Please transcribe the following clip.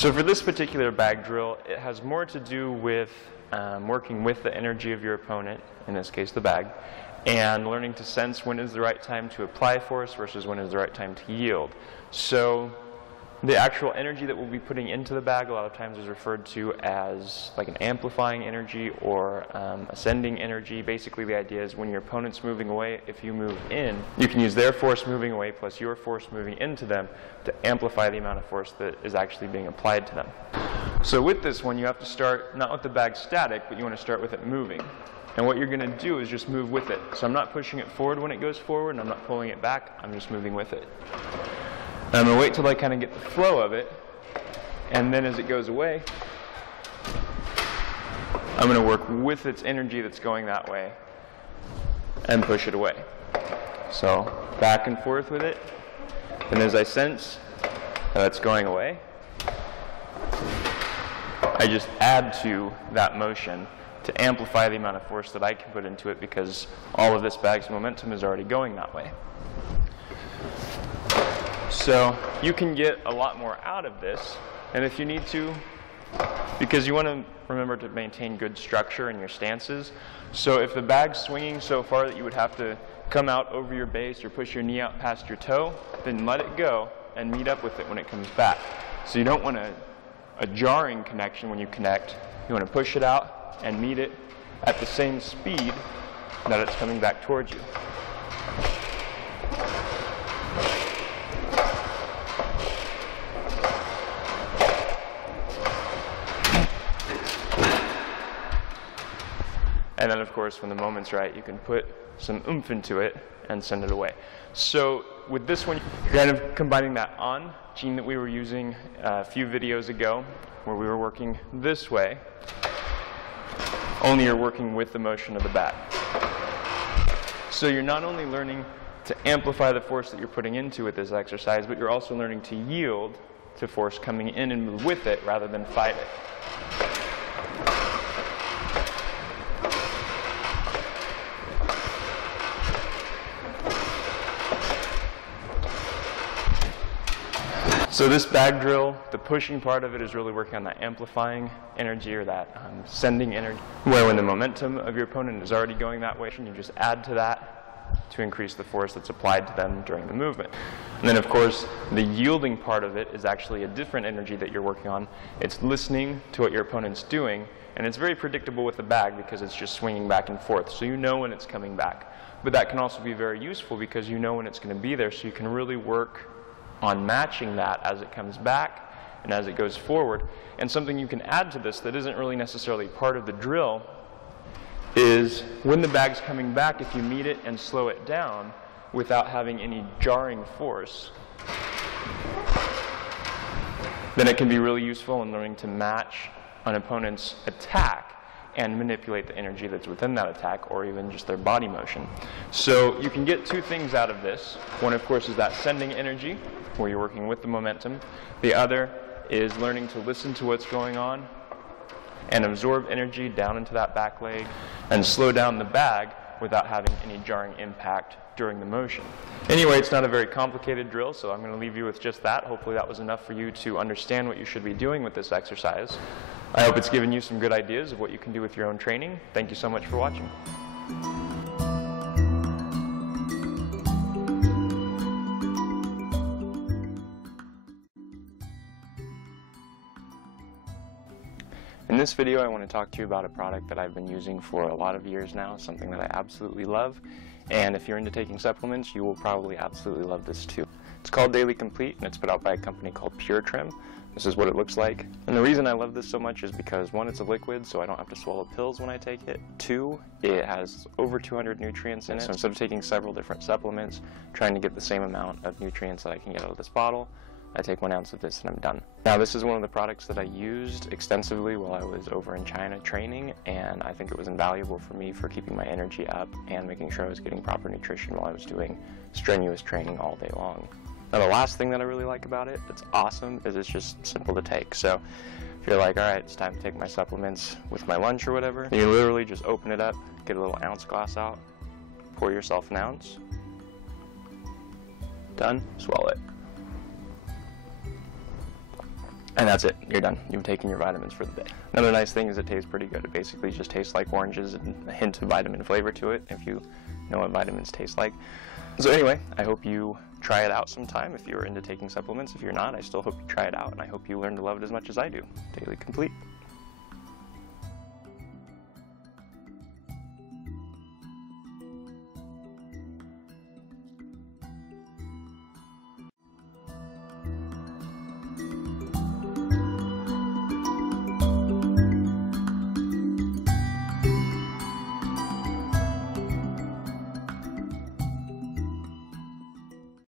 So for this particular bag drill, it has more to do with working with the energy of your opponent, in this case the bag, and learning to sense when is the right time to apply force versus when is the right time to yield. So the actual energy that we'll be putting into the bag a lot of times is referred to as like an amplifying energy or ascending energy. Basically the idea is when your opponent's moving away, if you move in, you can use their force moving away plus your force moving into them to amplify the amount of force that is actually being applied to them. So with this one, you have to start not with the bag static, but you want to start with it moving. And what you're going to do is just move with it. So I'm not pushing it forward when it goes forward, and I'm not pulling it back, I'm just moving with it. And I'm going to wait till I kind of get the flow of it, and then as it goes away, I'm going to work with its energy that's going that way and push it away. So back and forth with it, and as I sense that it's going away, I just add to that motion to amplify the amount of force that I can put into it because all of this bag's momentum is already going that way. So you can get a lot more out of this, and if you need to, because you want to remember to maintain good structure in your stances. So if the bag's swinging so far that you would have to come out over your base or push your knee out past your toe, then let it go and meet up with it when it comes back. So you don't want a jarring connection when you connect. You want to push it out and meet it at the same speed that it's coming back towards you. And then, of course, when the moment's right, you can put some oomph into it and send it away. So with this one, you're kind of combining that on Jin that we were using a few videos ago, where we were working this way, only you're working with the motion of the bag. So you're not only learning to amplify the force that you're putting into it this exercise, but you're also learning to yield to force coming in and move with it rather than fight it. So this bag drill, the pushing part of it is really working on that amplifying energy or that sending energy, where when the momentum of your opponent is already going that way, you just add to that to increase the force that's applied to them during the movement. And then, of course, the yielding part of it is actually a different energy that you're working on. It's listening to what your opponent's doing, and it's very predictable with the bag because it's just swinging back and forth, so you know when it's coming back. But that can also be very useful because you know when it's going to be there, so you can really work on matching that as it comes back and as it goes forward. And something you can add to this that isn't really necessarily part of the drill is when the bag's coming back, if you meet it and slow it down without having any jarring force, then it can be really useful in learning to match an opponent's attack and manipulate the energy that's within that attack, or even just their body motion. So you can get two things out of this. One, of course, is that sending energy, where you're working with the momentum. The other is learning to listen to what's going on and absorb energy down into that back leg and slow down the bag without having any jarring impact during the motion. Anyway, it's not a very complicated drill, so I'm going to leave you with just that. Hopefully that was enough for you to understand what you should be doing with this exercise. I hope it's given you some good ideas of what you can do with your own training. Thank you so much for watching. In this video, I want to talk to you about a product that I've been using for a lot of years now, something that I absolutely love. And if you're into taking supplements, you will probably absolutely love this too. It's called Daily Complete, and it's put out by a company called Pure Trim. This is what it looks like. And the reason I love this so much is because, one, it's a liquid, so I don't have to swallow pills when I take it. Two, it has over 200 nutrients in it, so instead of taking several different supplements, trying to get the same amount of nutrients that I can get out of this bottle, I take 1 ounce of this and I'm done. Now, this is one of the products that I used extensively while I was over in China training, and I think it was invaluable for me for keeping my energy up and making sure I was getting proper nutrition while I was doing strenuous training all day long. Now, the last thing that I really like about it, that's awesome, is it's just simple to take. So if you're like, all right, it's time to take my supplements with my lunch or whatever, you literally just open it up, get a little ounce glass out, pour yourself an ounce, done, swallow it. And that's it. You're done. You've taken your vitamins for the day. Another nice thing is it tastes pretty good. It basically just tastes like oranges and a hint of vitamin flavor to it, if you know what vitamins taste like. So anyway, I hope you try it out sometime if you're into taking supplements. If you're not, I still hope you try it out, and I hope you learn to love it as much as I do. Daily Complete.